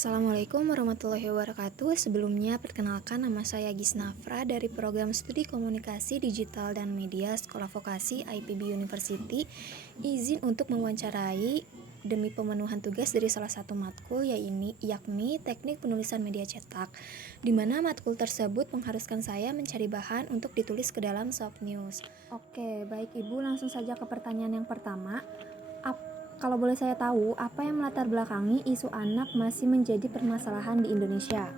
Assalamualaikum warahmatullahi wabarakatuh. Sebelumnya, perkenalkan nama saya Gisnafra dari Program Studi Komunikasi Digital dan Media Sekolah Vokasi IPB University. Izin untuk mewawancarai demi pemenuhan tugas dari salah satu matkul yakni Teknik Penulisan Media Cetak, di mana matkul tersebut mengharuskan saya mencari bahan untuk ditulis ke dalam soft news. Oke, baik Ibu, langsung saja ke pertanyaan yang pertama. Kalau boleh saya tahu, apa yang melatar belakangi isu anak masih menjadi permasalahan di Indonesia?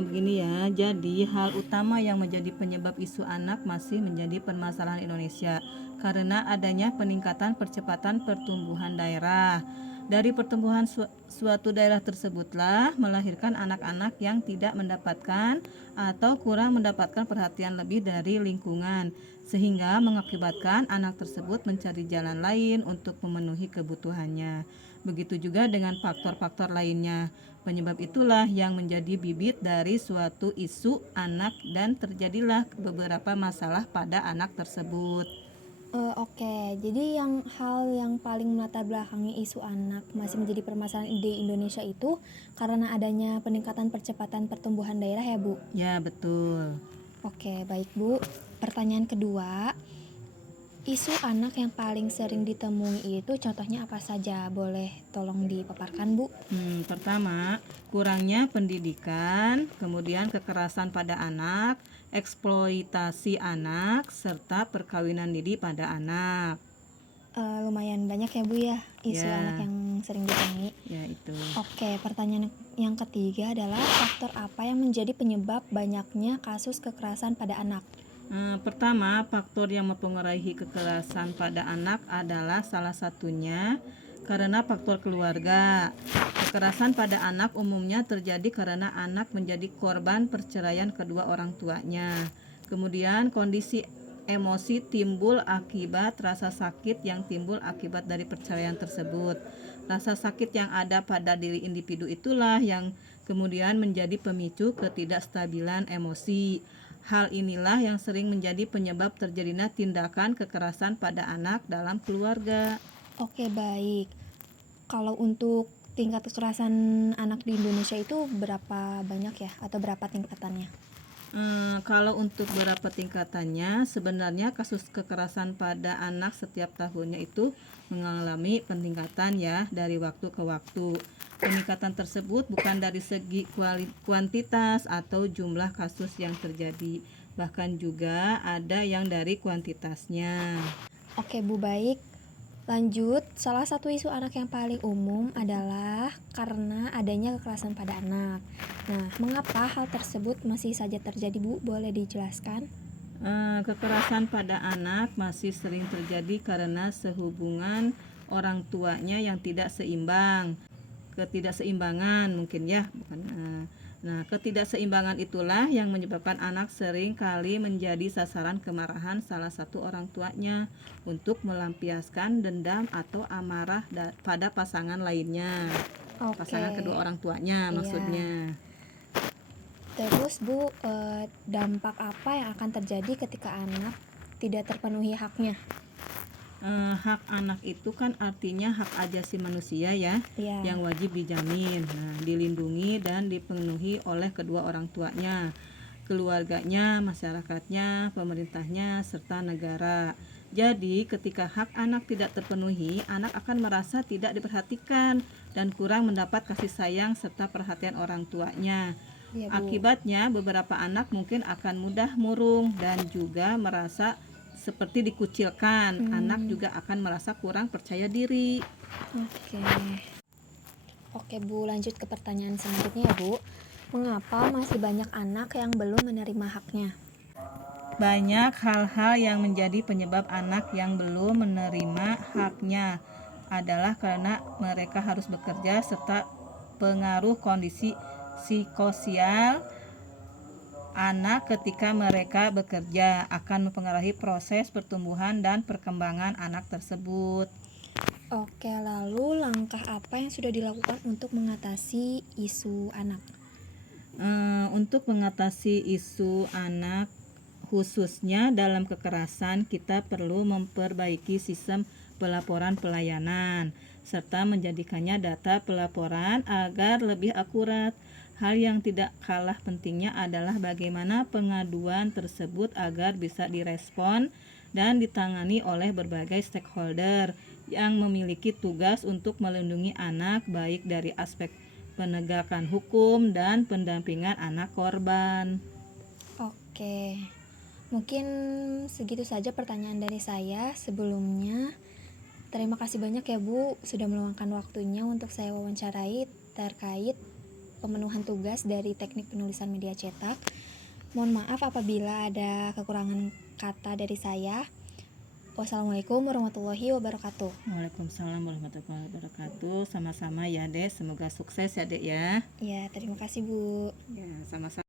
Begini ya, jadi hal utama yang menjadi penyebab isu anak masih menjadi permasalahan Indonesia karena adanya peningkatan percepatan pertumbuhan daerah. Dari pertumbuhan suatu daerah tersebutlah melahirkan anak-anak yang tidak mendapatkan atau kurang mendapatkan perhatian lebih dari lingkungan, sehingga mengakibatkan anak tersebut mencari jalan lain untuk memenuhi kebutuhannya. Begitu juga dengan faktor-faktor lainnya. Penyebab itulah yang menjadi bibit dari suatu isu anak dan terjadilah beberapa masalah pada anak tersebut. Oke, jadi hal yang paling melatar belakangi isu anak masih menjadi permasalahan di Indonesia itu karena adanya peningkatan percepatan pertumbuhan daerah ya, Bu? Ya, betul. Oke, baik Bu. Pertanyaan kedua, isu anak yang paling sering ditemui itu contohnya apa saja? Boleh tolong dipaparkan, Bu? Pertama, kurangnya pendidikan, kemudian kekerasan pada anak, eksploitasi anak, serta perkawinan dini pada anak. Lumayan banyak ya Bu ya, isu Ya. anak yang sering ditemui. Ya, itu. Oke, pertanyaan yang ketiga adalah faktor apa yang menjadi penyebab banyaknya kasus kekerasan pada anak? Pertama, faktor yang mempengaruhi kekerasan pada anak adalah salah satunya karena faktor keluarga. Kekerasan pada anak umumnya terjadi karena anak menjadi korban perceraian kedua orang tuanya. Kemudian kondisi emosi timbul akibat rasa sakit yang timbul akibat dari perceraian tersebut. Rasa sakit yang ada pada diri individu itulah yang kemudian menjadi pemicu ketidakstabilan emosi. Hal inilah yang sering menjadi penyebab terjadinya tindakan kekerasan pada anak dalam keluarga. Oke, baik. Kalau untuk tingkat kekerasan anak di Indonesia itu berapa banyak ya, atau berapa tingkatannya? Kalau untuk berapa tingkatannya, sebenarnya kasus kekerasan pada anak setiap tahunnya itu mengalami peningkatan ya dari waktu ke waktu. Peningkatan tersebut bukan dari segi kuantitas atau jumlah kasus yang terjadi, bahkan juga ada yang dari kuantitasnya. Oke Bu, baik. Lanjut, salah satu isu anak yang paling umum adalah karena adanya kekerasan pada anak. Nah, mengapa hal tersebut masih saja terjadi Bu? Boleh dijelaskan? Kekerasan pada anak masih sering terjadi karena sehubungan orang tuanya yang tidak seimbang, ketidakseimbangan mungkin ya, bukan. Nah, ketidakseimbangan itulah yang menyebabkan anak sering kali menjadi sasaran kemarahan salah satu orang tuanya untuk melampiaskan dendam atau amarah pada pasangan lainnya. Oke. Pasangan kedua orang tuanya Iya. maksudnya. Terus Bu, dampak apa yang akan terjadi ketika anak tidak terpenuhi haknya? Hak anak itu kan artinya hak ajasi manusia ya, Iya. yang wajib dijamin, dilindungi dan dipenuhi oleh kedua orang tuanya, keluarganya, masyarakatnya, pemerintahnya, serta negara. Jadi ketika hak anak tidak terpenuhi, anak akan merasa tidak diperhatikan dan kurang mendapat kasih sayang serta perhatian orang tuanya. Iya, Bu. Akibatnya beberapa anak mungkin akan mudah murung dan juga merasa seperti dikucilkan. Anak juga akan merasa kurang percaya diri. Oke Bu, lanjut ke pertanyaan selanjutnya ya Bu. Mengapa masih banyak anak yang belum menerima haknya? Banyak hal-hal yang menjadi penyebab anak yang belum menerima haknya adalah karena mereka harus bekerja serta pengaruh kondisi psikososial anak ketika mereka bekerja akan mempengaruhi proses pertumbuhan dan perkembangan anak tersebut. Oke, lalu langkah apa yang sudah dilakukan untuk mengatasi isu anak? Untuk mengatasi isu anak khususnya dalam kekerasan, kita perlu memperbaiki sistem pelaporan pelayanan, serta menjadikannya data pelaporan agar lebih akurat. Hal yang tidak kalah pentingnya adalah bagaimana pengaduan tersebut agar bisa direspon dan ditangani oleh berbagai stakeholder yang memiliki tugas untuk melindungi anak baik dari aspek penegakan hukum dan pendampingan anak korban. Oke, mungkin segitu saja pertanyaan dari saya. Sebelumnya, terima kasih banyak ya Bu sudah meluangkan waktunya untuk saya wawancarai terkait pemenuhan tugas dari teknik penulisan media cetak. Mohon maaf apabila ada kekurangan kata dari saya. Wassalamualaikum warahmatullahi wabarakatuh. Waalaikumsalam warahmatullahi wabarakatuh. Sama-sama ya Dek, semoga sukses ya Dek ya. Ya, terima kasih Bu. Ya, sama-sama.